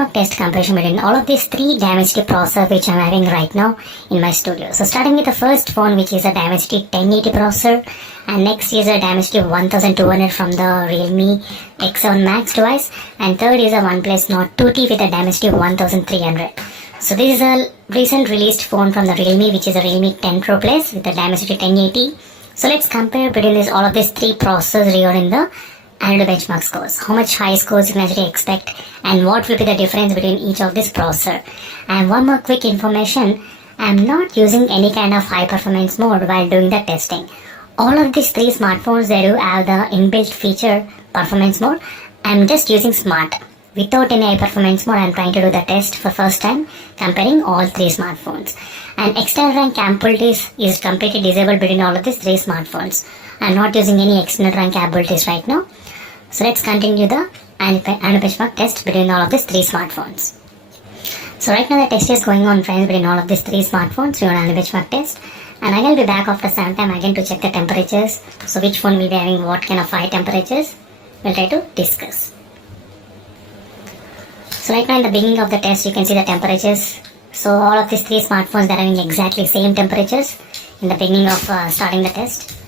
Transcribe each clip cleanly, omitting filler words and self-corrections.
benchmark test comparison between all of these three Dimensity processors which I'm having right now in my studio. So starting with the first phone, which is a Dimensity 1080 processor, and next is a Dimensity 1200 from the Realme X7 Max device, and third is a OnePlus Nord 2T with a Dimensity 1300. So this is a recent released phone from the Realme, which is a Realme 10 Pro Plus with a Dimensity 1080. So let's compare between all of these three processors regarding the Antutut benchmark scores. How much high scores you can actually expect, and what will be the difference between each of this processor. And one more quick information, I'm not using any kind of high performance mode while doing the testing. All of these three smartphones, they do have the inbuilt feature performance mode. I'm just using smart. Without any high performance mode, I'm trying to do the test for first time comparing all three smartphones. And external RAM capabilities is completely disabled between all of these three smartphones. I'm not using any external RAM capabilities right now. So let's continue the Antutut benchmark test between all of these three smartphones. So right now the test is going on, friends, between all of these three smartphones. We want Antutut benchmark test, and I will be back after some time again to check the temperatures. So which phone will be having what kind of high temperatures, we'll try to discuss. So right now in the beginning of the test, you can see the temperatures. So all of these three smartphones, they are having exactly same temperatures in the beginning of starting the test.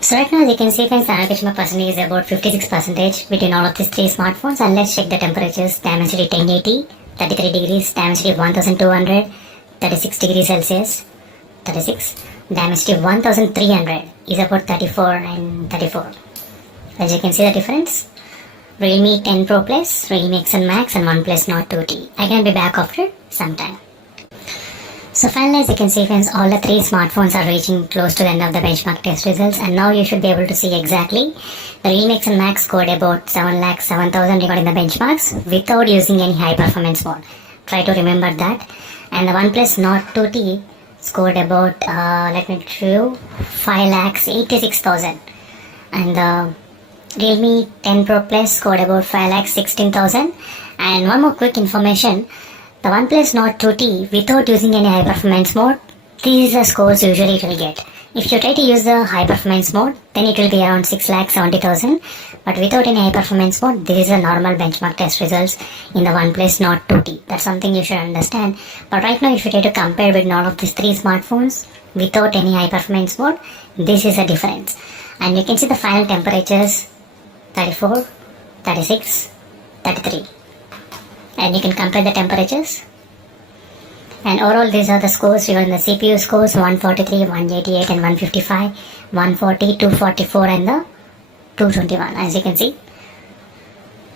So right now as you can see, friends, the Antutut percentage is about 56% between all of these three smartphones. And let's check the temperatures. Dimensity 1080, 33 degrees, Dimensity 1200, 36 degrees Celsius, 36. Dimensity 1300 is about 34 and 34. As you can see the difference. Realme 10 Pro Plus, Realme X7 Max, and OnePlus Nord 2T. I can be back after some time. So finally, as you can see, friends, all the three smartphones are reaching close to the end of the benchmark test results, and now you should be able to see exactly the Realme X7 Max scored about 7,07,000 regarding the benchmarks without using any high performance mode. Try to remember that. And the OnePlus Nord 2T scored about, let me show you, 5,86,000. And the Realme 10 Pro Plus scored about 5,16,000. And one more quick information, the OnePlus Nord 2T, without using any high performance mode, these are the scores usually it will get. If you try to use the high performance mode, then it will be around 6,70,000. But without any high performance mode, this is a normal benchmark test results in the OnePlus Nord 2T. That's something you should understand. But right now, if you try to compare between all of these three smartphones without any high performance mode, this is a difference. And you can see the final temperatures, 34, 36, 33. And you can compare the temperatures. And overall, these are the scores regarding the CPU scores: 143, 188, and 155, 140, 244, and the 221, as you can see.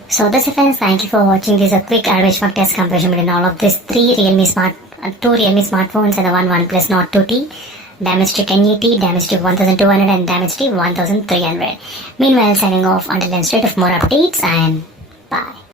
So that's it, friends. Thank you for watching. This is a quick benchmark test comparison between all of these two Realme smartphones and the OnePlus Nord 2T, Dimensity 1080, Dimensity 1200, and Dimensity 1300. Meanwhile, signing off until then, straight of more updates, and bye.